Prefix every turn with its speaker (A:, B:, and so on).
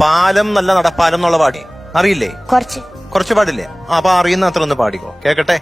A: പാലം നല്ല നടപ്പാലം എന്നുള്ള പാടി അറിയില്ലേ?
B: കുറച്ച്.
A: കുറച്ച് പാടില്ലേ? ആ, അപ്പൊ അറിയുന്ന അത്ര ഒന്ന് പാടിക്കോ. കേക്കട്ടെ?